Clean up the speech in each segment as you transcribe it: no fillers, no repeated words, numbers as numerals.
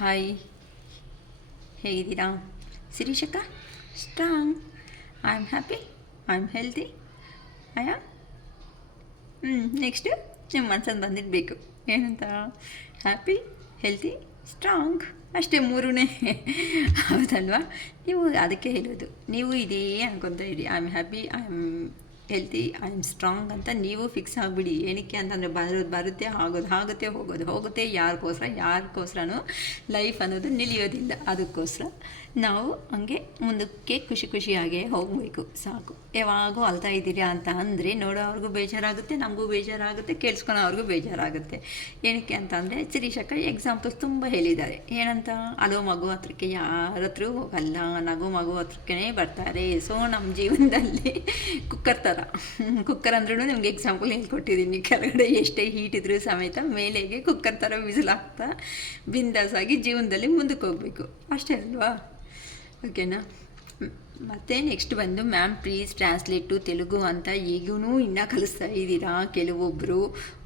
Hi, ಹೇಗಿದ್ದೀರಾ? ಶಿರೀಷಕ್ಕ strong. I am happy, I am healthy, I am next ನಿಮ್ಮ ಮನ್ಸಲ್ಲಿ ಬಂದಿರಬೇಕು ಏನಂತ. ಹ್ಯಾಪಿ, ಹೆಲ್ದಿ, ಸ್ಟ್ರಾಂಗ್, ಅಷ್ಟೇ ಮೂರೂ. ಹೌದಲ್ವಾ? ನೀವು ಅದಕ್ಕೆ ಹೇಳೋದು, ನೀವು ಇದೇ ಅನ್ಕೊತಾ ಇರಿ. I am happy, I am healthy, I am strong ಅಂತ ನೀವು ಫಿಕ್ಸ್ ಆಗಿಬಿಡಿ. ಏನಕ್ಕೆ ಅಂತಂದರೆ ಬರುತ್ತೆ, ಆಗುತ್ತೆ, ಹೋಗುತ್ತೆ. ಯಾರಿಗೋಸ್ಕರನೂ ಲೈಫ್ ಅನ್ನೋದು ನಿಲ್ಲಿಯೋದಿಲ್ಲ. ಅದಕ್ಕೋಸ್ಕರ ನಾವು ಹಂಗೆ ಮುಂದಕ್ಕೆ ಖುಷಿಯಾಗೇ ಹೋಗಬೇಕು, ಸಾಕು. ಯಾವಾಗೂ ಅಳ್ತಾ ಇದ್ದೀರಾ ಅಂತ ಅಂದರೆ ನೋಡೋವ್ರಿಗೂ ಬೇಜಾರಾಗುತ್ತೆ, ನಮಗೂ ಬೇಜಾರಾಗುತ್ತೆ, ಕೇಳಿಸ್ಕೊಳ್ಳೋವ್ರಿಗೂ ಬೇಜಾರಾಗುತ್ತೆ. ಏನಕ್ಕೆ ಅಂತ ಅಂದರೆ ಶಿರೀಷಕ್ಕ ಎಕ್ಸಾಂಪಲ್ಸ್ ತುಂಬ ಹೇಳಿದ್ದಾರೆ. ಏನಂತ, ಅಲೋ ಮಗು ಹತ್ರಕ್ಕೆ ಯಾರ ಹತ್ರ ಹೋಗಲ್ಲ, ನಗು ಮಗು ಹತ್ರಕ್ಕೆ ಬರ್ತಾರೆ. ಸೊ ನಮ್ಮ ಜೀವನದಲ್ಲಿ ಕುಕ್ಕರ್ ಅಂದ್ರೂ ನಿಮ್ಗೆ ಎಕ್ಸಾಂಪಲ್ ಹೇಳ್ಕೊಟ್ಟಿದ್ದೀನಿ. ಕೆಳಗಡೆ ಎಷ್ಟೇ ಹೀಟ್ ಇದ್ರೂ ಸಮೇತ ಮೇಲೆಗೆ ಕುಕ್ಕರ್ ಥರ ವಿಸಿಲ್ ಹಾಕ್ತಾ ಬಿಂದಾಸಾಗಿ ಜೀವನದಲ್ಲಿ ಮುಂದಕ್ಕೆ ಹೋಗಬೇಕು, ಅಷ್ಟೇ ಅಲ್ವಾ? ಓಕೆನಾ? ಮತ್ತು ನೆಕ್ಸ್ಟ್ ಬಂದು ma'am please translate to Telugu ಅಂತ ಈಗೂ ಇನ್ನೂ ಕಲಿಸ್ತಾ ಇದ್ದೀರಾ ಕೆಲವೊಬ್ಬರು.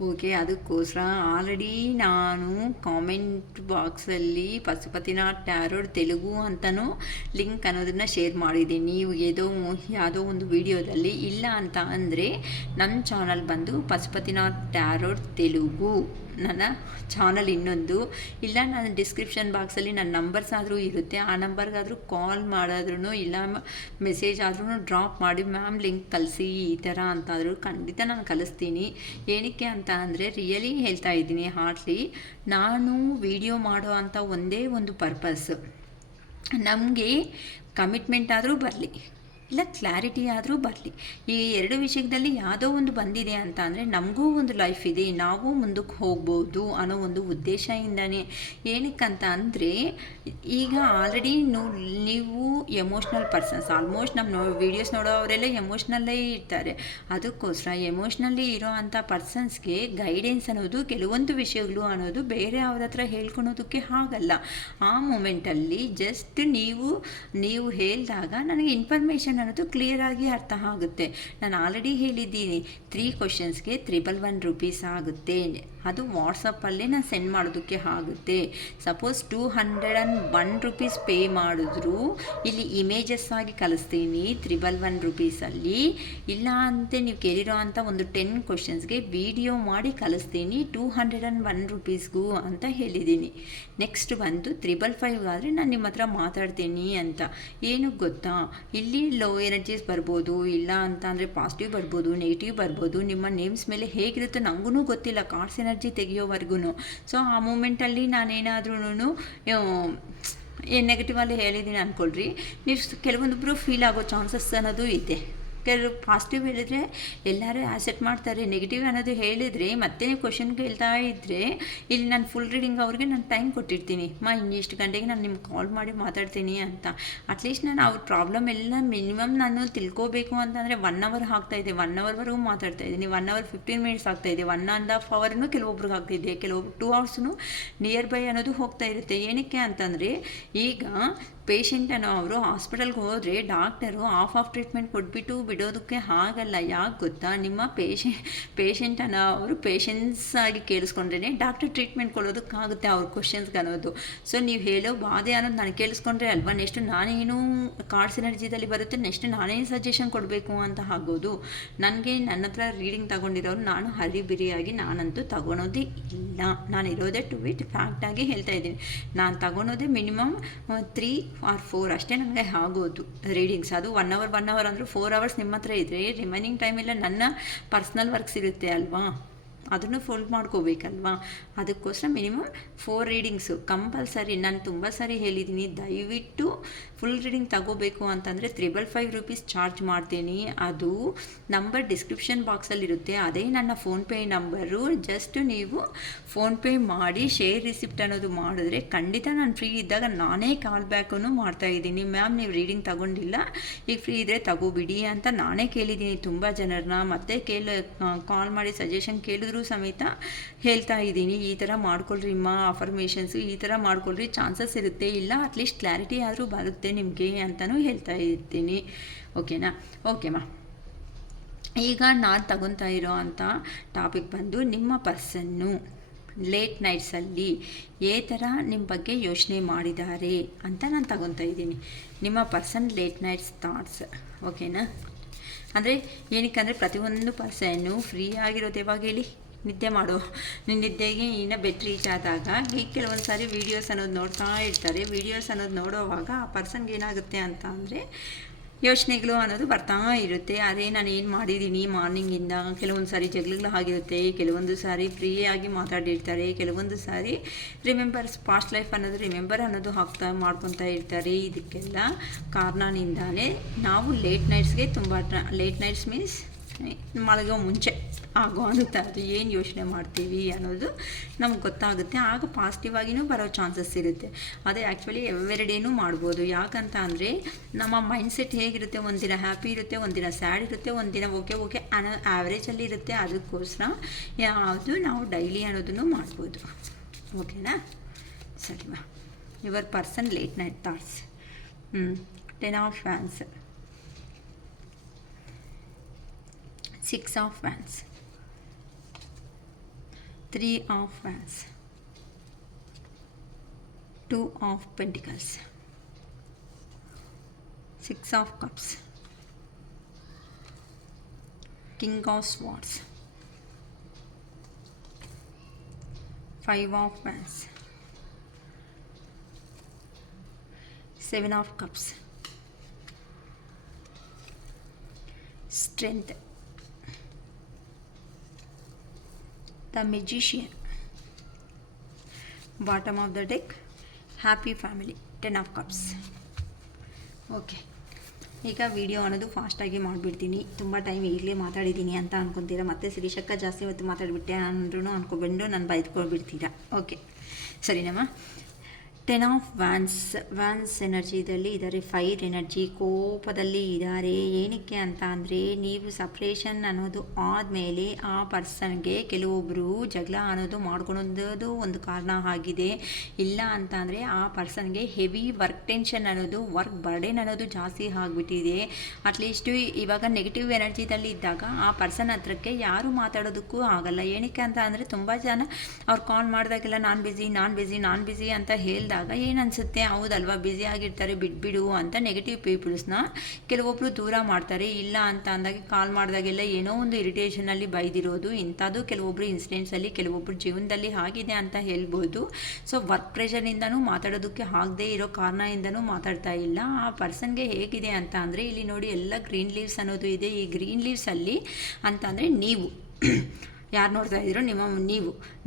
ಓಕೆ, ಅದಕ್ಕೋಸ್ಕರ ಆಲ್ರೆಡಿ ನಾನು ಕಾಮೆಂಟ್ ಬಾಕ್ಸಲ್ಲಿ ಪಶುಪತಿನಾಥ್ ಟ್ಯಾರೋಡ್ ತೆಲುಗು ಅಂತಲೂ ಲಿಂಕ್ ಅನ್ನೋದನ್ನು ಶೇರ್ ಮಾಡಿದ್ದೀನಿ. ನೀವು ಯಾವುದೋ ಒಂದು ವಿಡಿಯೋದಲ್ಲಿ ಇಲ್ಲ ಅಂತ ಅಂದರೆ ನನ್ನ ಚಾನಲ್ ಬಂದು ಪಶುಪತಿನಾಥ್ ಟ್ಯಾರೋಡ್ ತೆಲುಗು ನನ್ನ ಚಾನಲ್ ಇನ್ನೊಂದು. ಇಲ್ಲ, ನಾನು ಡಿಸ್ಕ್ರಿಪ್ಷನ್ ಬಾಕ್ಸಲ್ಲಿ ನನ್ನ ನಂಬರ್ಸ್ ಆದರೂ ಇರುತ್ತೆ, ಆ ನಂಬರ್ಗಾದರೂ ಕಾಲ್ ಮಾಡಿದ್ರೂ ಇಲ್ಲ ಮೆಸೇಜ್ ಆದ್ರೂ ಡ್ರಾಪ್ ಮಾಡಿ ಮ್ಯಾಮ್ ಲಿಂಕ್ ಕಳಿಸಿ ಈ ಥರ ಅಂತಾದರೂ ಖಂಡಿತ ನಾನು ಕಲಿಸ್ತೀನಿ. ಏನಕ್ಕೆ ಅಂತ ಅಂದರೆ ರಿಯಲಿ ಹೇಳ್ತಾ ಇದ್ದೀನಿ, ಹಾರ್ಟ್ಲಿ. ನಾನು ವಿಡಿಯೋ ಮಾಡೋ ಅಂಥ ಒಂದೇ ಒಂದು ಪರ್ಪಸ್, ನಮಗೆ ಕಮಿಟ್ಮೆಂಟ್ ಆದರೂ ಬರಲಿ, ಇಲ್ಲ ಕ್ಲಾರಿಟಿ ಆದರೂ ಬರಲಿ. ಈ ಎರಡು ವಿಷಯದಲ್ಲಿ ಯಾವುದೋ ಒಂದು ಬಂದಿದೆ ಅಂತ ಅಂದರೆ ನಮಗೂ ಒಂದು ಲೈಫ್ ಇದೆ, ನಾವು ಮುಂದಕ್ಕೆ ಹೋಗ್ಬೋದು ಅನ್ನೋ ಒಂದು ಉದ್ದೇಶದಿಂದನೇ. ಏನಕ್ಕಂತ ಅಂದರೆ ಈಗ ಆಲ್ರೆಡಿ ನೀವು ಎಮೋಷ್ನಲ್ ಪರ್ಸನ್ಸ್, ಆಲ್ಮೋಸ್ಟ್ ನಮ್ಮ ವೀಡಿಯೋಸ್ ನೋಡೋವರೆಲ್ಲ ಎಮೋಷ್ನಲ್ಲೇ ಇರ್ತಾರೆ. ಅದಕ್ಕೋಸ್ಕರ ಎಮೋಷ್ನಲ್ಲಿ ಇರೋ ಅಂಥ ಪರ್ಸನ್ಸ್ಗೆ ಗೈಡೆನ್ಸ್ ಅನ್ನೋದು, ಕೆಲವೊಂದು ವಿಷಯಗಳು ಅನ್ನೋದು ಬೇರೆ ಅವ್ರ ಹತ್ರ ಹೇಳ್ಕೊಳೋದಕ್ಕೆ ಆಗಲ್ಲ. ಆ ಮೂಮೆಂಟಲ್ಲಿ ಜಸ್ಟ್ ನೀವು ಹೇಳಿದಾಗ ನನಗೆ ಇನ್ಫಾರ್ಮೇಷನ್ ಅನ್ನೋದು ಕ್ಲಿಯರಾಗಿ ಅರ್ಥ ಆಗುತ್ತೆ. ನಾನು ಆಲ್ರೆಡಿ ಹೇಳಿದ್ದೀನಿ, 3 ಕ್ವಶನ್ಸ್ಗೆ 111 ರೂಪೀಸ್ ಆಗುತ್ತೆ. ಅದು ವಾಟ್ಸಪ್ಪಲ್ಲೇ ನಾನು ಸೆಂಡ್ ಮಾಡೋದಕ್ಕೆ ಆಗುತ್ತೆ. ಸಪೋಸ್ 201 ರೂಪೀಸ್ ಪೇ ಮಾಡಿದ್ರು ಇಲ್ಲಿ ಇಮೇಜಸ್ ಆಗಿ ಕಳಿಸ್ತೀನಿ 111 ರೂಪೀಸಲ್ಲಿ. ಇಲ್ಲ ಅಂತೆ ನೀವು ಕೇಳಿರೋ ಅಂಥ ಒಂದು 10 ಕ್ವಶನ್ಸ್ಗೆ ವಿಡಿಯೋ ಮಾಡಿ ಕಳಿಸ್ತೀನಿ 201 ರೂಪೀಸ್ಗೂ ಅಂತ ಹೇಳಿದ್ದೀನಿ. ನೆಕ್ಸ್ಟ್ ಬಂದು 555 ಆದರೆ ನಾನು ನಿಮ್ಮ ಹತ್ರ ಮಾತಾಡ್ತೀನಿ ಅಂತ. ಏನು ಗೊತ್ತಾ, ಇಲ್ಲಿ ಲೋ ಎನರ್ಜೀಸ್ ಬರ್ಬೋದು, ಇಲ್ಲ ಅಂತ ಅಂದರೆ ಪಾಸಿಟಿವ್ ಬರ್ಬೋದು, ನೆಗೆಟಿವ್ ಬರ್ಬೋದು. ನಿಮ್ಮ ನೇಮ್ಸ್ ಮೇಲೆ ಹೇಗಿರುತ್ತೋ ನನಗೂ ಗೊತ್ತಿಲ್ಲ, ಕಾರ್ಡ್ಸ್ ಎನರ್ಜಿ ತೆಗಿಯೋವರೆಗೂ. ಸೊ ಆ ಮೂಮೆಂಟಲ್ಲಿ ನಾನೇನಾದ್ರೂ ನೆಗೆಟಿವಲ್ಲಿ ಹೇಳಿದ್ದೀನಿ ಅಂದ್ಕೊಳ್ರಿ, ನೀವು ಕೆಲವೊಂದೊಬ್ಬರು ಫೀಲ್ ಆಗೋ ಚಾನ್ಸಸ್ ಅನ್ನೋದು ಇದೆ. ಕೆಲವರು ಪಾಸಿಟಿವ್ ಹೇಳಿದರೆ ಎಲ್ಲರೂ ಆ್ಯಸೆಪ್ಟ್ ಮಾಡ್ತಾರೆ, ನೆಗೆಟಿವ್ ಅನ್ನೋದು ಹೇಳಿದರೆ ಮತ್ತೆ ನೀವು ಕ್ವಶನ್ ಕೇಳ್ತಾ ಇದ್ದರೆ ಇಲ್ಲಿ ನಾನು ಫುಲ್ ರೀಡಿಂಗ್ ಅವ್ರಿಗೆ ನಾನು ಟೈಮ್ ಕೊಟ್ಟಿರ್ತೀನಿ. ಇನ್ನಿಷ್ಟು ಗಂಟೆಗೆ ನಾನು ನಿಮ್ಗೆ ಕಾಲ್ ಮಾಡಿ ಮಾತಾಡ್ತೀನಿ ಅಂತ. ಅಟ್ಲೀಸ್ಟ್ ನಾನು ಅವ್ರ ಪ್ರಾಬ್ಲಮ್ ಎಲ್ಲ ಮಿನಿಮಮ್ ನಾನು ತಿಳ್ಕೋಬೇಕು ಅಂತಂದರೆ 1 ಅವರ್ ಆಗ್ತಾಯಿದೆ, 1 ಅವರ್ವರೆಗೂ ಮಾತಾಡ್ತಾ ಇದ್ದೀನಿ. 1 ಅವರ್ 15 ಮಿನಿಟ್ಸ್ ಆಗ್ತಾಯಿದೆ, 1.5 ಅವರ್ನೂ ಕೆಲವೊಬ್ರಿಗೆ ಆಗ್ತಾಯಿದೆ, ಕೆಲವೊಬ್ರು 2 ಅವರ್ಸ್ನು ನಿಯರ್ ಬೈ ಅನ್ನೋದು ಹೋಗ್ತಾ ಇರುತ್ತೆ. ಏನಕ್ಕೆ ಅಂತಂದರೆ ಈಗ ಪೇಷಂಟ್ ಅನ್ನೋ ಅವರು ಹಾಸ್ಪಿಟಲ್ಗೆ ಹೋದರೆ ಡಾಕ್ಟರು ಆಫ್ ಟ್ರೀಟ್ಮೆಂಟ್ ಕೊಟ್ಬಿಟ್ಟು ಬಿಡೋದಕ್ಕೆ ಆಗಲ್ಲ. ಯಾಕೆ ಗೊತ್ತಾ, ನಿಮ್ಮ ಪೇಷಂಟ್ ಅನ್ನೋ ಅವರು ಪೇಷನ್ಸ್ ಆಗಿ ಕೇಳಿಸ್ಕೊಂಡ್ರೆ ಡಾಕ್ಟರ್ ಟ್ರೀಟ್ಮೆಂಟ್ ಕೊಡೋದಕ್ಕಾಗುತ್ತೆ ಅವ್ರ ಕ್ವಶನ್ಸ್ಗೆ ಅನ್ನೋದು. ಸೊ ನೀವು ಹೇಳೋ ಬಾಧೆ ಅನ್ನೋದು ನಾನು ಕೇಳಿಸ್ಕೊಂಡ್ರೆ ಅಲ್ವಾ ನೆಕ್ಸ್ಟ್ ನಾನೇನು ಕಾರ್ಡ್ಸ್ ಎನರ್ಜಿದಲ್ಲಿ ಬರುತ್ತೆ, ನೆಕ್ಸ್ಟ್ ನಾನೇನು ಸಜೆಷನ್ ಕೊಡಬೇಕು ಅಂತ ಆಗೋದು. ನನಗೆ ನನ್ನ ಹತ್ರ ರೀಡಿಂಗ್ ತಗೊಂಡಿರೋರು ನಾನು ಹರಿಬಿರಿಯಾಗಿ ನಾನಂತೂ ತಗೊಳೋದೇ ಇಲ್ಲ. ನಾನು ಇರೋದೇ ಟು ಇಟ್ ಫ್ಯಾಕ್ಟಾಗಿ ಹೇಳ್ತಾ ಇದ್ದೀನಿ. ನಾನು ತಗೊಳೋದೇ ಮಿನಿಮಮ್ 3 or 4 ಅಷ್ಟೇ ನನಗೆ ಆಗೋದು ರೀಡಿಂಗ್ಸ್. ಅದು 1 ಅವರ್ ಅಂದರೂ 4 ಅವರ್ಸ್ ನಿಮ್ಮ ಹತ್ರ ಇದ್ದರೆ ರಿಮೈನಿಂಗ್ ಟೈಮೆಲ್ಲ ನನ್ನ ಪರ್ಸ್ನಲ್ ವರ್ಕ್ಸ್ ಇರುತ್ತೆ ಅಲ್ವಾ, ಅದನ್ನು ಫುಲ್ ಮಾಡ್ಕೋಬೇಕಲ್ವಾ. ಅದಕ್ಕೋಸ್ಕರ ಮಿನಿಮಮ್ 4 ರೀಡಿಂಗ್ಸು ಕಂಪಲ್ಸರಿ. ನಾನು ತುಂಬ ಸಾರಿ ಹೇಳಿದ್ದೀನಿ, ದಯವಿಟ್ಟು ಫುಲ್ ರೀಡಿಂಗ್ ತಗೋಬೇಕು ಅಂತಂದರೆ 555 ರೂಪೀಸ್ ಚಾರ್ಜ್ ಮಾಡ್ತೀನಿ. ಅದು ನಂಬರ್ ಡಿಸ್ಕ್ರಿಪ್ಷನ್ ಬಾಕ್ಸಲ್ಲಿರುತ್ತೆ, ಅದೇ ನನ್ನ ಫೋನ್ಪೇ ನಂಬರು. ಜಸ್ಟ್ ನೀವು ಫೋನ್ಪೇ ಮಾಡಿ ಶೇರ್ ರಿಸಿಪ್ಟ್ ಅನ್ನೋದು ಮಾಡಿದ್ರೆ ಖಂಡಿತ ನಾನು ಫ್ರೀ ಇದ್ದಾಗ ನಾನೇ ಕಾಲ್ ಬ್ಯಾಕನ್ನು ಮಾಡ್ತಾಯಿದ್ದೀನಿ. ಮ್ಯಾಮ್ ನೀವು ರೀಡಿಂಗ್ ತಗೊಂಡಿಲ್ಲ, ಈಗ ಫ್ರೀ ಇದ್ದರೆ ತಗೋಬಿಡಿ ಅಂತ ನಾನೇ ಕೇಳಿದ್ದೀನಿ ತುಂಬ ಜನರನ್ನ. ಮತ್ತೆ ಕಾಲ್ ಮಾಡಿ ಸಜೆಷನ್ ಕೇಳಿದ್ರು ಸಮೇತ ಹೇಳ್ತಾ ಇದ್ದೀನಿ, ಈ ಥರ ಮಾಡ್ಕೊಳ್ರಿ ಅಫರ್ಮೇಷನ್ಸು, ಈ ಥರ ಮಾಡ್ಕೊಳ್ರಿ, ಚಾನ್ಸಸ್ ಇರುತ್ತೆ, ಇಲ್ಲ ಅಟ್ಲೀಸ್ಟ್ ಕ್ಲಾರಿಟಿ ಆದರೂ ಬರುತ್ತೆ ನಿಮಗೆ ಅಂತಲೂ ಹೇಳ್ತಾ ಇರ್ತೀನಿ. ಓಕೆನಾ? ಓಕೆಮ್ಮ. ಈಗ ನಾನು ತಗೊತಾ ಇರೋ ಅಂಥ ಟಾಪಿಕ್ ಬಂದು ನಿಮ್ಮ ಪರ್ಸನ್ನು ಲೇಟ್ ನೈಟ್ಸಲ್ಲಿ ಏ ಥರ ನಿಮ್ಮ ಬಗ್ಗೆ ಯೋಚನೆ ಮಾಡಿದ್ದಾರೆ ಅಂತ ನಾನು ತಗೊತಾ ಇದ್ದೀನಿ. ನಿಮ್ಮ ಪರ್ಸನ್ ಲೇಟ್ ನೈಟ್ಸ್ ಥಾಟ್ಸ್, ಓಕೆನಾ? ಅಂದರೆ ಏನಕ್ಕಂದರೆ ಪ್ರತಿಯೊಂದು ಪರ್ಸನ್ನು ಫ್ರೀ ಆಗಿರೋದು ಯಾವಾಗ ಹೇಳಿ? ನಿದ್ದೆ ಮಾಡೋ ನಿದ್ದೆಗೆ ಇನ್ನೂ ಬೆಟ್ ರೀಚ್ ಆದಾಗ ಈಗ ಕೆಲವೊಂದು ಸಾರಿ ವೀಡಿಯೋಸ್ ಅನ್ನೋದು ನೋಡ್ತಾ ಇರ್ತಾರೆ. ವೀಡಿಯೋಸ್ ಅನ್ನೋದು ನೋಡೋವಾಗ ಆ ಪರ್ಸನ್ಗೆ ಏನಾಗುತ್ತೆ ಅಂತ ಅಂದರೆ ಯೋಚನೆಗಳು ಅನ್ನೋದು ಬರ್ತಾ ಇರುತ್ತೆ. ಅದೇ ನಾನು ಏನು ಮಾಡಿದ್ದೀನಿ ಮಾರ್ನಿಂಗಿಂದ. ಕೆಲವೊಂದು ಸಾರಿ ಜಗಳಗಳು ಆಗಿರುತ್ತೆ, ಕೆಲವೊಂದು ಸಾರಿ ಫ್ರೀಯಾಗಿ ಮಾತಾಡಿರ್ತಾರೆ, ಕೆಲವೊಂದು ಸಾರಿ ರಿಮೆಂಬರ್ಸ್ ಪಾಸ್ಟ್ ಲೈಫ್ ಅನ್ನೋದು ರಿಮೆಂಬರ್ ಅನ್ನೋದು ಮಾಡ್ಕೊತಾ ಇರ್ತಾರೆ. ಇದಕ್ಕೆಲ್ಲ ಕಾರಣದಿಂದಾನೇ ನಾವು ಲೇಟ್ ನೈಟ್ಸ್ಗೆ ತುಂಬ ಲೇಟ್ ನೈಟ್ಸ್ ಮೀನ್ಸ್ ಮಲಗೋ ಮುಂಚೆ ಆಗೋ ಅಂತ ಅದು ಏನು ಯೋಚನೆ ಮಾಡ್ತೀವಿ ಅನ್ನೋದು ನಮ್ಗೆ ಗೊತ್ತಾಗುತ್ತೆ. ಆಗ ಪಾಸಿಟಿವ್ ಆಗಿನೂ ಬರೋ ಚಾನ್ಸಸ್ ಇರುತ್ತೆ. ಅದೇ ಆ್ಯಕ್ಚುಲಿ ಎವ್ರಿಡೇನೂ ಮಾಡ್ಬೋದು. ಯಾಕಂತ ಅಂದರೆ ನಮ್ಮ ಮೈಂಡ್ಸೆಟ್ ಹೇಗಿರುತ್ತೆ, ಒಂದಿನ ಹ್ಯಾಪಿ ಇರುತ್ತೆ, ಒಂದಿನ ಸ್ಯಾಡ್ ಇರುತ್ತೆ, ಒಂದಿನ ಓಕೆ ಅನ್ನೋ ಆ್ಯಾವ್ರೇಜಲ್ಲಿ ಇರುತ್ತೆ. ಅದಕ್ಕೋಸ್ಕರ ಯಾವುದು ನಾವು ಡೈಲಿ ಅನ್ನೋದನ್ನು ಮಾಡ್ಬೋದು. ಓಕೆನಾ? ಸರಿವಾ? Your person late night thoughts. 10 of wands, 6 of wands, 3 of wands, 2 of pentacles, 6 of cups, king of swords, 5 of wands, 7 of cups, strength, the magician, bottom of the deck, happy family, 10 of cups. Okay, ಈಗ video ಅನ್ನೋದು ಫಾಸ್ಟಾಗಿ ಮಾಡಿಬಿಡ್ತೀನಿ. ತುಂಬ time ಈಗಲೇ ಮಾತಾಡಿದ್ದೀನಿ ಅಂತ ಅನ್ಕೊತೀರಾ. ಮತ್ತೆ ಶಿರೀಷಕ್ಕ ಜಾಸ್ತಿ ಹೊತ್ತು ಮಾತಾಡಿಬಿಟ್ಟೆ ಅಂದ್ರೂ ಅನ್ಕೊಬಂದು ನಾನು ಬೈದ್ಕೊಳ್ಬಿಡ್ತೀರಾ. ಓಕೆ, ಸರಿನಮ್ಮ? 10 ಆಫ್ ವ್ಯಾನ್ಸ್ ಎನರ್ಜಿದಲ್ಲಿ ಇದ್ದಾರೆ. ಫೈರ್ ಎನರ್ಜಿ, ಕೋಪದಲ್ಲಿ ಇದ್ದಾರೆ. ಏನಕ್ಕೆ ಅಂತ ಅಂದರೆ ನೀವು ಸಪ್ರೇಷನ್ ಅನ್ನೋದು ಆದಮೇಲೆ ಆ ಪರ್ಸನ್ಗೆ ಕೆಲವೊಬ್ಬರು ಜಗಳ ಅನ್ನೋದು ಮಾಡ್ಕೊಳೋದು ಒಂದು ಕಾರಣ ಆಗಿದೆ. ಇಲ್ಲ ಅಂತ ಅಂದರೆ ಆ ಪರ್ಸನ್ಗೆ ಹೆವಿ ವರ್ಕ್ ಟೆನ್ಷನ್ ಅನ್ನೋದು, ವರ್ಕ್ ಬರ್ಡೇನ್ ಅನ್ನೋದು ಜಾಸ್ತಿ ಆಗಿಬಿಟ್ಟಿದೆ. ಅಟ್ಲೀಸ್ಟು ಇವಾಗ ನೆಗೆಟಿವ್ ಎನರ್ಜಿದಲ್ಲಿ ಇದ್ದಾಗ ಆ ಪರ್ಸನ್ ಹತ್ರಕ್ಕೆ ಯಾರು ಮಾತಾಡೋದಕ್ಕೂ ಆಗಲ್ಲ. ಏನಕ್ಕೆ ಅಂತ ಅಂದರೆ ತುಂಬ ಜನ ಅವ್ರು ಕಾಲ್ ಮಾಡಿದಾಗೆಲ್ಲ ನಾನು ಬ್ಯುಸಿ ಅಂತ ಹೇಳ್ದಾಗ ಏನು ಅನಿಸುತ್ತೆ, ಹೌದಲ್ವಾ, ಬ್ಯುಸಿ ಆಗಿರ್ತಾರೆ, ಬಿಟ್ಬಿಡು ಅಂತ ನೆಗೆಟಿವ್ ಪೀಪಲ್ಸ್ನ ಕೆಲವೊಬ್ಬರು ದೂರ ಮಾಡ್ತಾರೆ. ಇಲ್ಲ ಅಂತ ಅಂದಾಗ ಕಾಲ್ ಮಾಡಿದಾಗೆಲ್ಲ ಏನೋ ಒಂದು ಇರಿಟೇಷನಲ್ಲಿ ಬೈದಿರೋದು, ಇಂಥದ್ದು ಕೆಲವೊಬ್ಬರು ಇನ್ಸಿಡೆಂಟ್ಸಲ್ಲಿ ಕೆಲವೊಬ್ಬರು ಜೀವನದಲ್ಲಿ ಆಗಿದೆ ಅಂತ ಹೇಳ್ಬೋದು. ಸೊ ವರ್ಕ್ ಪ್ರೆಷರ್ನಿಂದನೂ ಮಾತಾಡೋದಕ್ಕೆ ಆಗದೇ ಇರೋ ಕಾರಣದಿಂದನೂ ಮಾತಾಡ್ತಾ ಇಲ್ಲ. ಆ ಪರ್ಸನ್ಗೆ ಹೇಗಿದೆ ಅಂತ ಅಂದರೆ ಇಲ್ಲಿ ನೋಡಿ ಎಲ್ಲ ಗ್ರೀನ್ ಲೀವ್ಸ್ ಅನ್ನೋದು ಇದೆ. ಈ ಗ್ರೀನ್ ಲೀವ್ಸಲ್ಲಿ ಅಂತ ಅಂದರೆ ನೀವು ಯಾರು ನೋಡ್ತಾ ಇದ್ದೀರೋ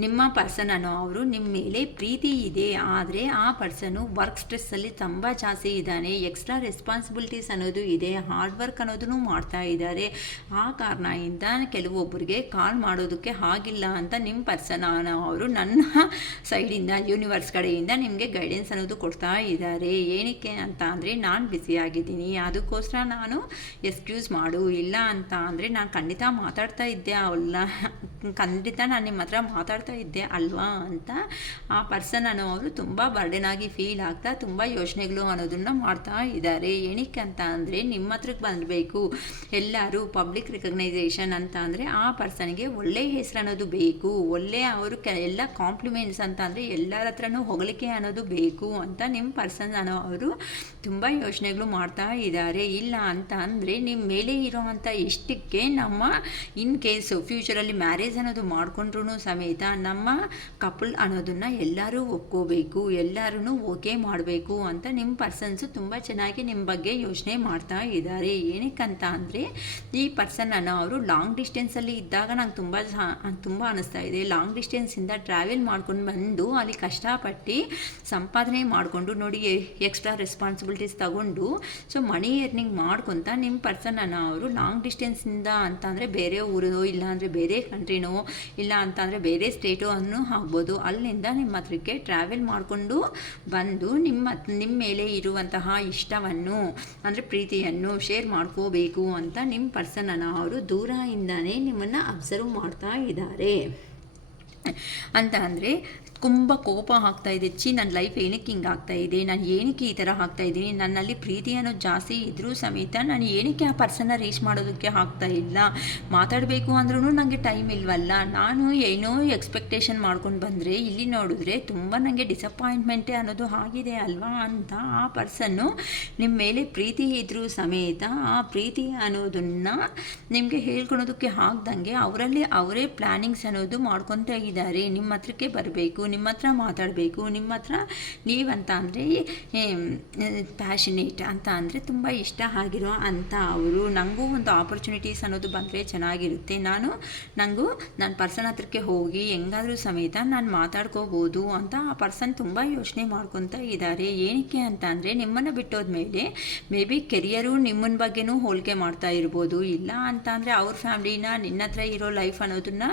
ನಿಮ್ಮ ಪರ್ಸನ್ ಅನ್ನೋ ಅವರು ನಿಮ್ಮ ಮೇಲೆ ಪ್ರೀತಿ ಇದೆ. ಆದರೆ ಆ ಪರ್ಸನ್ನು ವರ್ಕ್ ಸ್ಟ್ರೆಸ್ಸಲ್ಲಿ ತುಂಬ ಜಾಸ್ತಿ ಇದ್ದಾನೆ. ಎಕ್ಸ್ಟ್ರಾ ರೆಸ್ಪಾನ್ಸಿಬಿಲಿಟೀಸ್ ಅನ್ನೋದು ಇದೆ. ಹಾರ್ಡ್ ವರ್ಕ್ ಅನ್ನೋದನ್ನು ಮಾಡ್ತಾ ಇದ್ದಾರೆ. ಆ ಕಾರಣದಿಂದ ಕೆಲವೊಬ್ಬರಿಗೆ ಕಾಲ್ ಮಾಡೋದಕ್ಕೆ ಆಗಿಲ್ಲ ಅಂತ ನಿಮ್ಮ ಪರ್ಸನ್ ಅನ್ನೋ ಅವರು ನನ್ನ ಸೈಡಿಂದ ಯೂನಿವರ್ಸ್ ಕಡೆಯಿಂದ ನಿಮಗೆ ಗೈಡೆನ್ಸ್ ಅನ್ನೋದು ಕೊಡ್ತಾ ಇದ್ದಾರೆ. ಏನಕ್ಕೆ ಅಂತ ಅಂದರೆ ನಾನು ಬ್ಯುಸಿಯಾಗಿದ್ದೀನಿ, ಅದಕ್ಕೋಸ್ಕರ ನಾನು ಎಕ್ಸ್ಕ್ಯೂಸ್ ಮಾಡು. ಇಲ್ಲ ಅಂತ ಅಂದರೆ ನಾನು ಖಂಡಿತ ಮಾತಾಡ್ತಾ ಇದ್ದೆ, ಖಂಡಿತ ನಾನು ನಿಮ್ಮ ಹತ್ರ ಮಾತಾಡ್ತಾ ಇದ್ದೆ ಅಲ್ವಾ ಅಂತ ಆ ಪರ್ಸನ್ ಅನ್ನೋವರು ತುಂಬ ಬರ್ಡನಾಗಿ ಫೀಲ್ ಆಗ್ತಾ ತುಂಬ ಯೋಚನೆಗಳು ಅನ್ನೋದನ್ನು ಮಾಡ್ತಾ ಇದ್ದಾರೆ. ಏನಕ್ಕೆ ಅಂತ ಅಂದರೆ ನಿಮ್ಮ ಹತ್ರಕ್ಕೆ ಬಂದಬೇಕು ಎಲ್ಲರೂ ಪಬ್ಲಿಕ್ ರಿಕಗ್ನೈಸೇಷನ್ ಅಂತ ಅಂದರೆ ಆ ಪರ್ಸನ್ಗೆ ಒಳ್ಳೆ ಹೆಸರು ಅನ್ನೋದು ಬೇಕು. ಒಳ್ಳೆ ಅವರು ಎಲ್ಲ ಕಾಂಪ್ಲಿಮೆಂಟ್ಸ್ ಅಂತ ಅಂದರೆ ಎಲ್ಲರ ಹತ್ರನೂ ಹೊಗಳಿಕೆ ಅನ್ನೋದು ಬೇಕು ಅಂತ ನಿಮ್ಮ ಪರ್ಸನ್ ಅನ್ನೋವರು ತುಂಬ ಯೋಚನೆಗಳು ಮಾಡ್ತಾ ಇದ್ದಾರೆ. ಇಲ್ಲ ಅಂತ ಅಂದರೆ ನಿಮ್ಮ ಮೇಲೆ ಇರೋವಂಥ ಇಷ್ಟಕ್ಕೆ ನಮ್ಮ ಇನ್ ಕೇಸು ಫ್ಯೂಚರಲ್ಲಿ ಮ್ಯಾರೇಜ್ ಅನ್ನೋದು ಮಾಡ್ಕೊಂಡ್ರೂ ಸಮೇತ ನಮ್ಮ ಕಪಲ್ ಅನ್ನೋದನ್ನು ಎಲ್ಲರೂ ಒಪ್ಕೋಬೇಕು, ಎಲ್ಲರೂ ಓಕೆ ಮಾಡಬೇಕು ಅಂತ ನಿಮ್ಮ ಪರ್ಸನ್ಸು ತುಂಬ ಚೆನ್ನಾಗಿ ನಿಮ್ಮ ಬಗ್ಗೆ ಯೋಚನೆ ಮಾಡ್ತಾ ಇದ್ದಾರೆ. ಏನಕ್ಕಂತ ಅಂದರೆ ಈ ಪರ್ಸನ್ ಅನ್ನೋ ಅವರು ಲಾಂಗ್ ಡಿಸ್ಟೆನ್ಸಲ್ಲಿ ಇದ್ದಾಗ ನಂಗೆ ತುಂಬ ಅನ್ನಿಸ್ತಾ ಇದೆ. ಲಾಂಗ್ ಡಿಸ್ಟೆನ್ಸಿಂದ ಟ್ರಾವೆಲ್ ಮಾಡ್ಕೊಂಡು ಬಂದು ಅಲ್ಲಿ ಕಷ್ಟಪಟ್ಟು ಸಂಪಾದನೆ ಮಾಡಿಕೊಂಡು ನೋಡಿ ಎಕ್ಸ್ಟ್ರಾ ರೆಸ್ಪಾನ್ಸಿಬಿಲಿಟೀಸ್ ತಗೊಂಡು ಸೊ ಮನಿ ಎರ್ನಿಂಗ್ ಮಾಡ್ಕೊತ ನಿಮ್ಮ ಪರ್ಸನ್ ಅನ್ನೋ ಅವರು ಲಾಂಗ್ ಡಿಸ್ಟೆನ್ಸಿಂದ ಅಂತ ಅಂದರೆ ಬೇರೆ ಊರು ಇಲ್ಲ ಅಂದರೆ ಬೇರೆ ಕಂಟ್ರಿನೋ ಇಲ್ಲ ಅಂತ ಅಂದರೆ ಬೇರೆ ಸ್ಟೇಟು ಅನ್ನೂ ಆಗ್ಬೋದು, ಅಲ್ಲಿಂದ ನಿಮ್ಮ ಹತ್ರಕ್ಕೆ ಟ್ರಾವೆಲ್ ಮಾಡಿಕೊಂಡು ಬಂದು ನಿಮ್ಮ ಮೇಲೆ ಇರುವಂತಹ ಇಷ್ಟವನ್ನು ಅಂದರೆ ಪ್ರೀತಿಯನ್ನು ಶೇರ್ ಮಾಡ್ಕೋಬೇಕು ಅಂತ ನಿಮ್ಮ ಪರ್ಸನ್ ಅನ್ನೋ ಅವರು ದೂರದಿಂದನೇ ನಿಮ್ಮನ್ನು ಅಬ್ಸರ್ವ್ ಮಾಡ್ತಾ ಇದ್ದಾರೆ. ಅಂತ ಅಂದರೆ ತುಂಬ ಕೋಪ ಆಗ್ತಾಯಿದೆ, ನನ್ನ ಲೈಫ್ ಏನಕ್ಕೆ ಹಿಂಗೆ ಆಗ್ತಾಯಿದೆ, ನಾನು ಏನಕ್ಕೆ ಈ ಥರ ಆಗ್ತಾಯಿದ್ದೀನಿ, ನನ್ನಲ್ಲಿ ಪ್ರೀತಿ ಅನ್ನೋದು ಜಾಸ್ತಿ ಇದ್ದರೂ ಸಮೇತ ನಾನು ಏನಕ್ಕೆ ಆ ಪರ್ಸನ್ನ ರೀಚ್ ಮಾಡೋದಕ್ಕೆ ಆಗ್ತಾಯಿಲ್ಲ, ಮಾತಾಡಬೇಕು ಅಂದ್ರೂ ನನಗೆ ಟೈಮ್ ಇಲ್ವಲ್ಲ, ನಾನು ಏನೋ ಎಕ್ಸ್ಪೆಕ್ಟೇಷನ್ ಮಾಡ್ಕೊಂಡು ಬಂದರೆ ಇಲ್ಲಿ ನೋಡಿದ್ರೆ ತುಂಬ ನನಗೆ ಡಿಸಪಾಯಿಂಟ್ಮೆಂಟೇ ಅನ್ನೋದು ಆಗಿದೆ ಅಲ್ವಾ ಅಂತ ಆ ಪರ್ಸನ್ನು ನಿಮ್ಮ ಮೇಲೆ ಪ್ರೀತಿ ಇದ್ದರೂ ಸಮೇತ ಆ ಪ್ರೀತಿ ಅನ್ನೋದನ್ನು ನಿಮಗೆ ಹೇಳ್ಕೊಳೋದಕ್ಕೆ ಆಗ್ದಂಗೆ ಅವರೇ ಪ್ಲ್ಯಾನಿಂಗ್ಸ್ ಅನ್ನೋದು ಮಾಡ್ಕೊತಾ ಇದ್ದಾರೆ. ನಿಮ್ಮ ಹತ್ರಕ್ಕೆ ಬರಬೇಕು, ನಿಮ್ಮ ಹತ್ರ ಮಾತಾಡಬೇಕು, ನಿಮ್ಮ ಹತ್ರ ನೀವಂತ ಅಂದರೆ ಪ್ಯಾಷನೇಟ್ ಅಂತ ಅಂದರೆ ತುಂಬ ಇಷ್ಟ ಆಗಿರೋ ಅಂತ ಅವರು ನನಗೂ ಒಂದು ಆಪರ್ಚುನಿಟೀಸ್ ಅನ್ನೋದು ಬಂದರೆ ಚೆನ್ನಾಗಿರುತ್ತೆ, ನನ್ನ ಪರ್ಸನ್ ಹತ್ರಕ್ಕೆ ಹೋಗಿ ಹೆಂಗಾದರೂ ಸಮೇತ ನಾನು ಮಾತಾಡ್ಕೋಬೋದು ಅಂತ ಆ ಪರ್ಸನ್ ತುಂಬ ಯೋಚನೆ ಮಾಡ್ಕೊತಾ ಇದ್ದಾರೆ. ಏನಕ್ಕೆ ಅಂತ ಅಂದರೆ ನಿಮ್ಮನ್ನು ಬಿಟ್ಟೋದ್ಮೇಲೆ ಮೇ ಬಿ ಕೆರಿಯರು ನಿಮ್ಮನ್ನ ಬಗ್ಗೆನೂ ಹೋಲಿಕೆ ಮಾಡ್ತಾ ಇರ್ಬೋದು, ಇಲ್ಲ ಅಂತ ಅಂದರೆ ಅವ್ರ ಫ್ಯಾಮ್ಲಿನ ನಿನ್ನ ಹತ್ರ ಇರೋ ಲೈಫ್ ಅನ್ನೋದನ್ನು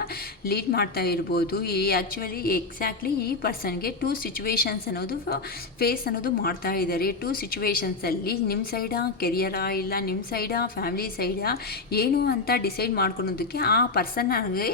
ಲೀಡ್ ಮಾಡ್ತಾ ಇರ್ಬೋದು. ಆ್ಯಕ್ಚುಲಿ ಎಕ್ಸಾಕ್ಟ್ಲಿ ಈ ಪರ್ಸನ್ಗೆ 2 ಸಿಚುವೇಶನ್ಸ್ ಅನ್ನೋದು ಫೇಸ್ ಅನ್ನೋದು ಮಾಡ್ತಾ ಇದ್ದಾರೆ. 2 ಸಿಚುವೇಶನ್ಸಲ್ಲಿ ನಿಮ್ಮ ಸೈಡಾ ಕೆರಿಯರಾ ಇಲ್ಲ ನಿಮ್ಮ ಸೈಡಾ ಫ್ಯಾಮಿಲಿ ಸೈಡಾ ಏನು ಅಂತ ಡಿಸೈಡ್ ಮಾಡ್ಕೊಳೋದಕ್ಕೆ ಆ ಪರ್ಸನ್ಗೆ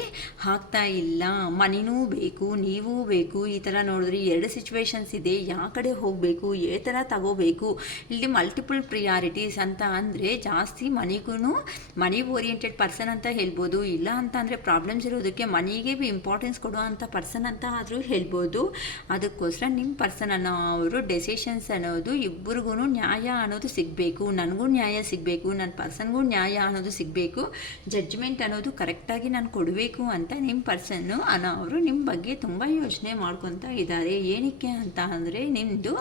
ಆಗ್ತಾ ಇಲ್ಲ. ಮನಿನೂ ಬೇಕು, ನೀವೂ ಬೇಕು, ಈ ಥರ ನೋಡಿದ್ರೆ 2 ಸಿಚುವೇಶನ್ಸ್ ಇದೆ, ಯಾವ ಕಡೆ ಹೋಗಬೇಕು, ಯಾವ ಥರ ತಗೋಬೇಕು, ಇಲ್ಲಿ ಮಲ್ಟಿಪಲ್ ಪ್ರಿಯಾರಿಟೀಸ್ ಅಂತ ಅಂದರೆ ಜಾಸ್ತಿ ಮನಿ ಓರಿಯೆಂಟೆಡ್ ಪರ್ಸನ್ ಅಂತ ಹೇಳ್ಬೋದು, ಇಲ್ಲ ಅಂತ ಅಂದರೆ ಪ್ರಾಬ್ಲಮ್ಸ್ ಇರೋದಕ್ಕೆ ಮನಿಗೆ ಇಂಪಾರ್ಟೆನ್ಸ್ ಕೊಡೋ ಅಂಥ ಪರ್ಸನ್ ಅಂತ ಆದರೂ ಹೇಳ್ಬೋದು. ಅದಕ್ಕೋಸ್ಕರ ನಿಮ್ಮ ಪರ್ಸನ್ ಅನ್ನೋ ಅವರು ಡೆಸಿಷನ್ಸ್ ಅನ್ನೋದು ಇಬ್ಬರಿಗೂ ನ್ಯಾಯ ಅನ್ನೋದು ಸಿಗಬೇಕು, ನನಗೂ ನ್ಯಾಯ ಸಿಗಬೇಕು, ನನ್ನ ಪರ್ಸನ್ಗೂ ನ್ಯಾಯ ಅನ್ನೋದು ಸಿಗಬೇಕು, ಜಡ್ಜ್ಮೆಂಟ್ ಅನ್ನೋದು ಕರೆಕ್ಟಾಗಿ ನಾನು ಕೊಡಬೇಕು ಅಂತ ನಿಮ್ಮ ಪರ್ಸನ್ನು ಅವರು ನಿಮ್ಮ ಬಗ್ಗೆ ತುಂಬ ಯೋಚನೆ ಮಾಡ್ಕೊತಾ ಇದ್ದಾರೆ. ಏನಕ್ಕೆ ಅಂತ ಅಂದರೆ ನಿಮ್ಮದು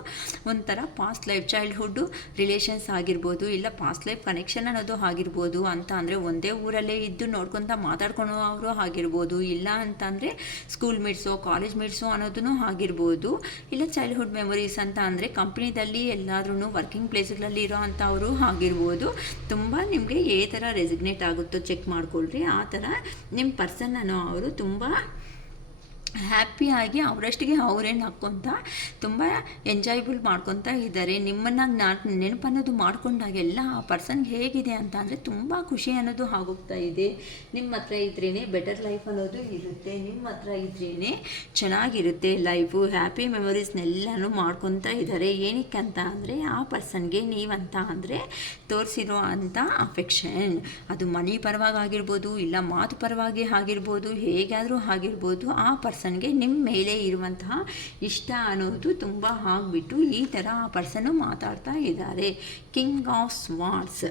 ಒಂಥರ ಪಾಸ್ಟ್ ಲೈಫ್ ಚೈಲ್ಡ್ಹುಡ್ಡು ರಿಲೇಷನ್ಸ್ ಆಗಿರ್ಬೋದು, ಇಲ್ಲ ಪಾಸ್ಟ್ ಲೈಫ್ ಕನೆಕ್ಷನ್ ಅನ್ನೋದು ಆಗಿರ್ಬೋದು, ಅಂತ ಅಂದರೆ ಒಂದೇ ಊರಲ್ಲೇ ಇದ್ದು ನೋಡ್ಕೊತ ಮಾತಾಡ್ಕೊಳೋ ಅವರು ಆಗಿರ್ಬೋದು, ಇಲ್ಲ ಅಂತಂದರೆ ಸ್ಕೂಲ್ ಮೇಟ್ಸೋ ಕಾಲೇಜ್ ಮೇಟ್ಸೋ ಅನ್ನೋದೂ ಆಗಿರ್ಬೋದು, ಇಲ್ಲ ಚೈಲ್ಡ್ಹುಡ್ ಮೆಮೊರೀಸ್ ಅಂತ ಅಂದರೆ ಕಂಪ್ನಿದಲ್ಲಿ ಎಲ್ಲಾದ್ರೂ ವರ್ಕಿಂಗ್ ಪ್ಲೇಸ್ಗಳಲ್ಲಿ ಇರೋ ಅಂಥವರು ಆಗಿರ್ಬೋದು. ತುಂಬ ನಿಮಗೆ ಯಾವ ಥರ ರೆಸಿಗ್ನೇಟ್ ಆಗುತ್ತೋ ಚೆಕ್ ಮಾಡ್ಕೊಳ್ರಿ. ಆ ಥರ ನಿಮ್ಮ ಪರ್ಸನ್ ಅನ್ನೋ ಅವರು ತುಂಬ ಹ್ಯಾಪಿಯಾಗಿ ಅವರಷ್ಟಿಗೆ ಅವರೇನು ಹಾಕ್ಕೊತ ತುಂಬ ಎಂಜಾಯ್ಬಲ್ ಮಾಡ್ಕೊತಾ ಇದ್ದಾರೆ. ನಿಮ್ಮನ್ನು ನೆನಪು ಅನ್ನೋದು ಮಾಡ್ಕೊಂಡಾಗೆಲ್ಲ ಆ ಪರ್ಸನ್ಗೆ ಹೇಗಿದೆ ಅಂತ ಅಂದರೆ ತುಂಬ ಖುಷಿ ಅನ್ನೋದು ಆಗೋಗ್ತಾ ಇದೆ. ನಿಮ್ಮ ಹತ್ರ ಇದ್ರೇ ಬೆಟರ್ ಲೈಫ್ ಅನ್ನೋದು ಇರುತ್ತೆ, ನಿಮ್ಮ ಹತ್ರ ಇದ್ರೇ ಚೆನ್ನಾಗಿರುತ್ತೆ ಲೈಫು, ಹ್ಯಾಪಿ ಮೆಮೊರೀಸ್ನೆಲ್ಲನೂ ಮಾಡ್ಕೊತಾ ಇದ್ದಾರೆ. ಏನಕ್ಕೆ ಅಂತ ಅಂದರೆ ಆ ಪರ್ಸನ್ಗೆ ನೀವಂತ ಅಂದರೆ ತೋರಿಸಿರೋ ಅಂಥ ಅಫೆಕ್ಷನ್, ಅದು ಮನಿ ಪರವಾಗಿರ್ಬೋದು, ಇಲ್ಲ ಮಾತು ಪರವಾಗಿ ಆಗಿರ್ಬೋದು, ಹೇಗಾದರೂ ಆಗಿರ್ಬೋದು, ಆ ಪರ್ಸನ್ಗೆ ನಿಮ್ಮ ಮೇಲೆ ಇರುವಂತಹ ಇಷ್ಟ ಅನ್ನೋದು ತುಂಬ ಆಗಿಬಿಟ್ಟು ಈ ಥರ ಆ ಪರ್ಸನ್ನು ಮಾತಾಡ್ತಾ ಇದ್ದಾರೆ. King of ಸ್ವಾರ್ಡ್ಸ್.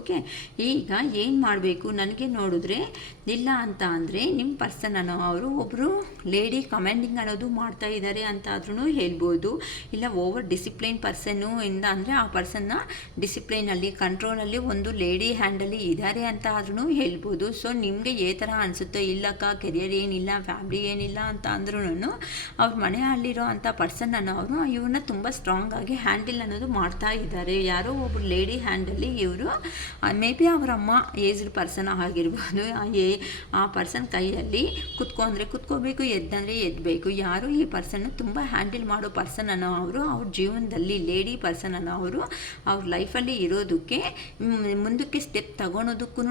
ಓಕೆ, ಈಗ ಏನು ಮಾಡಬೇಕು ನನಗೆ ನೋಡಿದ್ರೆ ಇಲ್ಲ ಅಂತ ಅಂದರೆ ನಿಮ್ಮ ಪರ್ಸನ್ ಅನ್ನೋ ಅವರು ಒಬ್ಬರು ಲೇಡಿ ಕಮೆಂಡಿಂಗ್ ಅನ್ನೋದು ಮಾಡ್ತಾ ಇದ್ದಾರೆ ಅಂತ ಆದ್ರೂ ಹೇಳ್ಬೋದು, ಇಲ್ಲ ಓವರ್ ಡಿಸಿಪ್ಲೈನ್ ಪರ್ಸನ್ನು ಇಂದ ಅಂದರೆ ಆ ಪರ್ಸನ್ನ ಡಿಸಿಪ್ಲೈನಲ್ಲಿ ಕಂಟ್ರೋಲಲ್ಲಿ ಒಂದು ಲೇಡಿ ಹ್ಯಾಂಡಲ್ಲಿ ಇದ್ದಾರೆ ಅಂತ ಆದ್ರೂ ಹೇಳ್ಬೋದು. ಸೊ ನಿಮಗೆ ಯಾವ ಥರ ಅನಿಸುತ್ತೋ, ಇಲ್ಲಕ್ಕ ಕೆರಿಯರ್ ಏನಿಲ್ಲ ಫ್ಯಾಮಿಲಿ ಏನಿಲ್ಲ ಅಂತ ಅಂದ್ರೂ ಅವ್ರ ಮನೆಯಲ್ಲಿರೋ ಅಂಥ ಪರ್ಸನ್ ಅನ್ನೋರು ಇವ್ರನ್ನ ತುಂಬ ಸ್ಟ್ರಾಂಗ್ ಆಗಿ ಹ್ಯಾಂಡಲ್ ಅನ್ನೋದು ಮಾಡ್ತಾ ಇದ್ದಾರೆ. ಯಾರೋ ಒಬ್ಬರು ಲೇಡಿ ಹ್ಯಾಂಡಲ್ಲಿ ಇವರು ಮೇ ಬಿ ಅವರಮ್ಮ ಏಜ್ಡ್ ಪರ್ಸನ್ ಆಗಿರ್ಬೋದು, ಆ ಪರ್ಸನ್ ಕೈಯಲ್ಲಿ ಕುತ್ಕೊಂಡ್ರೆ ಕುತ್ಕೋಬೇಕು, ಎದ್ದಂದರೆ ಎದ್ದಬೇಕು. ಯಾರು ಈ ಪರ್ಸನ್ನು ತುಂಬ ಹ್ಯಾಂಡಲ್ ಮಾಡೋ ಪರ್ಸನ್ ಅನ್ನೋ ಅವರು ಅವ್ರ ಜೀವನದಲ್ಲಿ ಲೇಡಿ ಪರ್ಸನ್ ಅನ್ನೋ ಅವರು ಅವ್ರ ಲೈಫಲ್ಲಿ ಇರೋದಕ್ಕೆ ಮುಂದಕ್ಕೆ ಸ್ಟೆಪ್ ತಗೊಳೋದಕ್ಕೂ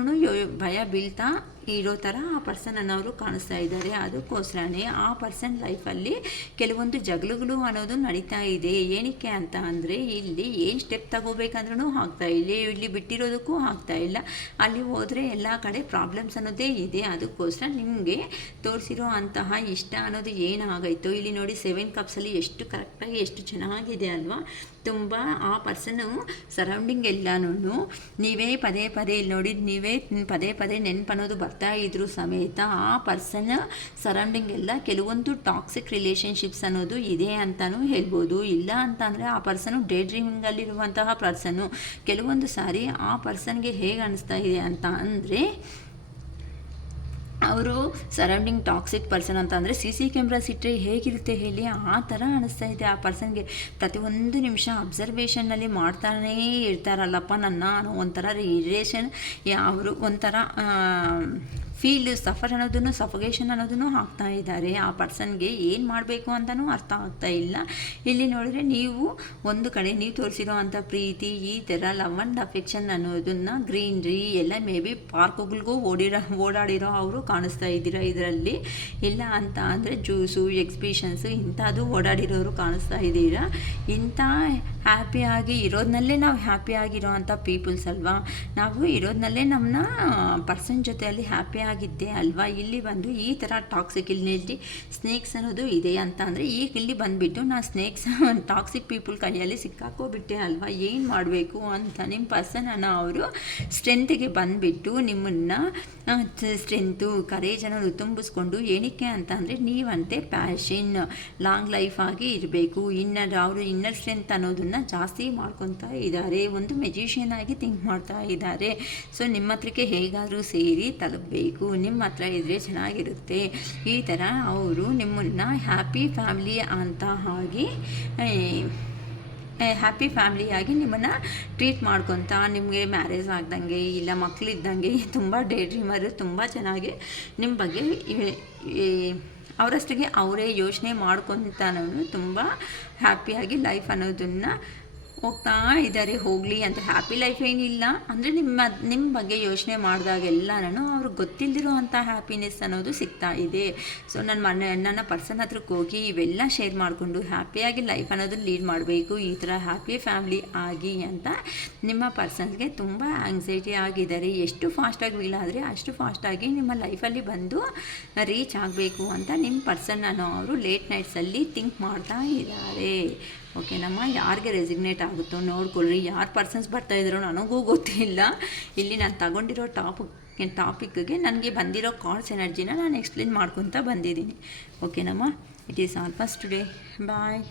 ಭಯ ಬೀಳ್ತಾ ಇರೋ ಥರ ಆ ಪರ್ಸನ್ ಅನ್ನೋರು ಕಾಣಿಸ್ತಾ ಇದ್ದಾರೆ. ಅದಕ್ಕೋಸ್ಕರನೇ ಆ ಪರ್ಸನ್ ಲೈಫಲ್ಲಿ ಕೆಲವೊಂದು ಜಗಳಗಳು ಅನ್ನೋದು ನಡೀತಾ ಇದೆ. ಏನಕ್ಕೆ ಅಂತ ಅಂದರೆ ಇಲ್ಲಿ ಏನು ಸ್ಟೆಪ್ ತಗೋಬೇಕಂದ್ರೂ ಆಗ್ತಾ ಇಲ್ಲ, ಇಲ್ಲಿ ಬಿಟ್ಟಿರೋದಕ್ಕೂ ಆಗ್ತಾ ಇಲ್ಲ, ಅಲ್ಲಿ ಹೋದರೆ ಎಲ್ಲ ಕಡೆ ಪ್ರಾಬ್ಲಮ್ಸ್ ಅನ್ನೋದೇ ಇದೆ. ಅದಕ್ಕೋಸ್ಕರ ನಿಮಗೆ ತೋರಿಸಿರೋ ಅಂತಹ ಇಷ್ಟ ಅನ್ನೋದು ಏನಾಗೈತೋ ಇಲ್ಲಿ ನೋಡಿ 7 ಕಪ್ಸಲ್ಲಿ ಎಷ್ಟು ಕರೆಕ್ಟಾಗಿ ಎಷ್ಟು ಚೆನ್ನಾಗಿದೆ ಅಲ್ವಾ. ತುಂಬ ಆ ಪರ್ಸನ್ನು ಸರೌಂಡಿಂಗ್ ಎಲ್ಲನೂ ನೀವೇ ಪದೇ ಪದೇ ಇಲ್ಲಿ ನೋಡಿ, ನೀವೇ ಪದೇ ಪದೇ ನೆನಪನ್ನೋದು ಬರ್ತಾ ಇದ್ರೂ ಸಮೇತ ಆ ಪರ್ಸನ್ ಸರೌಂಡಿಂಗ್ ಎಲ್ಲ ಕೆಲವೊಂದು ಟಾಕ್ಸಿಕ್ ರಿಲೇಷನ್ಶಿಪ್ಸ್ ಅನ್ನೋದು ಇದೆ ಅಂತಲೂ ಹೇಳ್ಬೋದು. ಇಲ್ಲ ಅಂತಂದರೆ ಆ ಪರ್ಸನ್ನು ಡೇ ಡ್ರೀಮಿಂಗಲ್ಲಿರುವಂತಹ ಪರ್ಸನ್ನು ಕೆಲವೊಂದು ಸಾರಿ ಆ ಪರ್ಸನ್ಗೆ ಹೇಗೆ ಅನ್ನಿಸ್ತಾ ಇದೆ ಅಂತ ಅಂದರೆ ಅವರು ಸರೌಂಡಿಂಗ್ ಟಾಕ್ಸಿಕ್ ಪರ್ಸನ್ ಅಂತ ಅಂದರೆ CC ಕ್ಯಾಮ್ರಾಸ್ ಇಟ್ಟರೆ ಹೇಗಿರುತ್ತೆ ಹೇಳಿ, ಆ ಥರ ಅನ್ನಿಸ್ತಾ ಇದೆ ಆ ಪರ್ಸನ್ಗೆ. ಪ್ರತಿಯೊಂದು ನಿಮಿಷ ಅಬ್ಸರ್ವೇಷನ್ನಲ್ಲಿ ಮಾಡ್ತಾನೇ ಇರ್ತಾರಲ್ಲಪ್ಪ ನನ್ನ ಅನ್ನೋ ಒಂಥರ ರಿಲೇಷನ್, ಅವರು ಒಂಥರ ಸಫರ್ ಅನ್ನೋದನ್ನು ಸಫಗೇಷನ್ ಅನ್ನೋದನ್ನು ಆಗ್ತಾ ಇದ್ದಾರೆ. ಆ ಪರ್ಸನ್ಗೆ ಏನು ಮಾಡಬೇಕು ಅಂತಲೂ ಅರ್ಥ ಆಗ್ತಾ ಇಲ್ಲ. ಇಲ್ಲಿ ನೋಡಿದ್ರೆ ನೀವು ಒಂದು ಕಡೆ ನೀವು ತೋರಿಸಿರೋ ಅಂಥ ಪ್ರೀತಿ, ಈ ಥರ ಲವ್ ಆ್ಯಂಡ್ ಅಫೆಕ್ಷನ್ ಅನ್ನೋದನ್ನು ಗ್ರೀನ್ರಿ ಎಲ್ಲ ಮೇ ಬಿ ಪಾರ್ಕ್ಗಳಿಗೂ ಓಡಾಡಿರೋ ಅವರು ಕಾಣಿಸ್ತಾ ಇದ್ದೀರಾ ಇದರಲ್ಲಿ. ಇಲ್ಲ ಅಂತ ಅಂದರೆ ಜ್ಯೂಸು ಎಕ್ಸಿಬಿಷನ್ಸು ಇಂಥದ್ದು ಓಡಾಡಿರೋರು ಕಾಣಿಸ್ತಾ ಇದ್ದೀರಾ. ಇಂಥ ಹ್ಯಾಪಿಯಾಗಿ ಇರೋದನ್ನಲ್ಲೇ ನಾವು ಹ್ಯಾಪಿಯಾಗಿರೋ ಅಂಥ ಪೀಪಲ್ಸ್ ಅಲ್ವಾ. ನಾವು ಇರೋದನ್ನಲ್ಲೇ ನಮ್ಮನ್ನ ಪರ್ಸನ್ ಜೊತೆಯಲ್ಲಿ ಹ್ಯಾಪಿಯಾಗಿದ್ದೆ ಅಲ್ವಾ. ಇಲ್ಲಿ ಬಂದು ಈ ಥರ ಟಾಕ್ಸಿಕ್ ಇಲ್ಲಿ ಸ್ನೇಕ್ಸ್ ಅನ್ನೋದು ಇದೆ ಅಂತ ಅಂದರೆ ಈಗ ಇಲ್ಲಿ ಬಂದುಬಿಟ್ಟು ನಾನು ಸ್ನೇಕ್ಸ್ ಟಾಕ್ಸಿಕ್ ಪೀಪಲ್ ಕೈಯಲ್ಲಿ ಸಿಕ್ಕಾಕೋಬಿಟ್ಟೆ ಅಲ್ವಾ. ಏನು ಮಾಡಬೇಕು ಅಂತ ನಿಮ್ಮ ಪರ್ಸನನ್ನು ಅವರು ಸ್ಟ್ರೆಂತಿಗೆ ಬಂದುಬಿಟ್ಟು ನಿಮ್ಮನ್ನು ಸ್ಟ್ರೆಂತು ಕರೇಜ್ ಅನ್ನೋದು ತುಂಬಿಸ್ಕೊಂಡು ಏನಕ್ಕೆ ಅಂತ ಅಂದರೆ ನೀವಂತೆ ಪ್ಯಾಷನ್ ಲಾಂಗ್ ಲೈಫ್ ಆಗಿ ಇರಬೇಕು. ಅವರು ಇನ್ನರ್ ಸ್ಟ್ರೆಂತ್ ಅನ್ನೋದನ್ನು ಜಾಸ್ತಿ ಮಾಡ್ಕೊತಾ ಇದ್ದಾರೆ. ಒಂದು ಮೆಜಿಷಿಯನ್ ಆಗಿ ಥಿಂಕ್ ಮಾಡ್ತಾ ಇದ್ದಾರೆ. ಸೊ ನಿಮ್ಮ ಹತ್ರಕ್ಕೆ ಹೇಗಾದರೂ ಸೇರಿ ತಲುಪಬೇಕು, ನಿಮ್ಮ ಹತ್ರ ಇದ್ದರೆ ಚೆನ್ನಾಗಿರುತ್ತೆ. ಈ ಥರ ಅವರು ನಿಮ್ಮನ್ನು ಹ್ಯಾಪಿ ಫ್ಯಾಮಿಲಿ ಅಂತ ಆಗಿ ಹ್ಯಾಪಿ ಫ್ಯಾಮ್ಲಿಯಾಗಿ ನಿಮ್ಮನ್ನು ಟ್ರೀಟ್ ಮಾಡ್ಕೊತ ನಿಮಗೆ ಮ್ಯಾರೇಜ್ ಆಗ್ದಂಗೆ ಇಲ್ಲ ಮಕ್ಕಳಿದ್ದಂಗೆ ತುಂಬ ಡೇ ಡ್ರೀಮರು ತುಂಬ ಚೆನ್ನಾಗಿ ನಿಮ್ಮ ಬಗ್ಗೆ ಅವರಷ್ಟಿಗೆ ಅವರೇ ಯೋಚನೆ ಮಾಡ್ಕೊತಾನು ತುಂಬ ಹ್ಯಾಪಿಯಾಗಿ ಲೈಫ್ ಅನ್ನೋದನ್ನು ಹೋಗ್ತಾ ಇದ್ದಾರೆ. ಹೋಗಲಿ ಅಂತ ಹ್ಯಾಪಿ ಲೈಫ್ ಏನಿಲ್ಲ ಅಂದರೆ ನಿಮ್ಮ ಬಗ್ಗೆ ಯೋಚನೆ ಮಾಡಿದಾಗೆಲ್ಲನೂ ಅವ್ರಿಗೆ ಗೊತ್ತಿಲ್ಲದಿರೋ ಅಂಥ ಹ್ಯಾಪಿನೆಸ್ ಅನ್ನೋದು ಸಿಗ್ತಾ ಇದೆ. ಸೊ ನನ್ನ ಪರ್ಸನ್ ಹತ್ರಕ್ಕೆ ಹೋಗಿ ಇವೆಲ್ಲ ಶೇರ್ ಮಾಡಿಕೊಂಡು ಹ್ಯಾಪಿಯಾಗಿ ಲೈಫ್ ಅನ್ನೋದು ಲೀಡ್ ಮಾಡಬೇಕು, ಈ ಥರ ಹ್ಯಾಪಿ ಫ್ಯಾಮ್ಲಿ ಆಗಿ ಅಂತ ನಿಮ್ಮ ಪರ್ಸನ್ಗೆ ತುಂಬ ಆಂಗ್ಸೈಟಿ ಆಗಿದ್ದಾರೆ. ಎಷ್ಟು ಫಾಸ್ಟಾಗಿ ವೀಲ್ ಆದರೆ ಅಷ್ಟು ಫಾಸ್ಟಾಗಿ ನಿಮ್ಮ ಲೈಫಲ್ಲಿ ಬಂದು ರೀಚ್ ಆಗಬೇಕು ಅಂತ ನಿಮ್ಮ ಪರ್ಸನ್ನನ್ನು ಅವರು ಲೇಟ್ ನೈಟ್ಸಲ್ಲಿ ಥಿಂಕ್ ಮಾಡ್ತಾ ಇದ್ದಾರೆ. ಓಕೆನಮ್ಮ, ಯಾರಿಗೆ ರೆಸಿಗ್ನೇಟ್ ಆಗುತ್ತೋ ನೋಡ್ಕೊಳ್ಳ್ರಿ. ಯಾರು ಪರ್ಸನ್ಸ್ ಬರ್ತಾಯಿದ್ರೋ ನನಗೂ ಗೊತ್ತಿಲ್ಲ. ಇಲ್ಲಿ ನಾನು ತಗೊಂಡಿರೋ ಟಾಪಿಕ್ಗೆ ನನಗೆ ಬಂದಿರೋ ಕಾರ್ಡ್ಸ್ ಎನರ್ಜಿನ ನಾನು ಎಕ್ಸ್ಪ್ಲೇನ್ ಮಾಡ್ಕೊತ ಬಂದಿದ್ದೀನಿ. ಓಕೆನಮ್ಮ, it is all for today. Bye.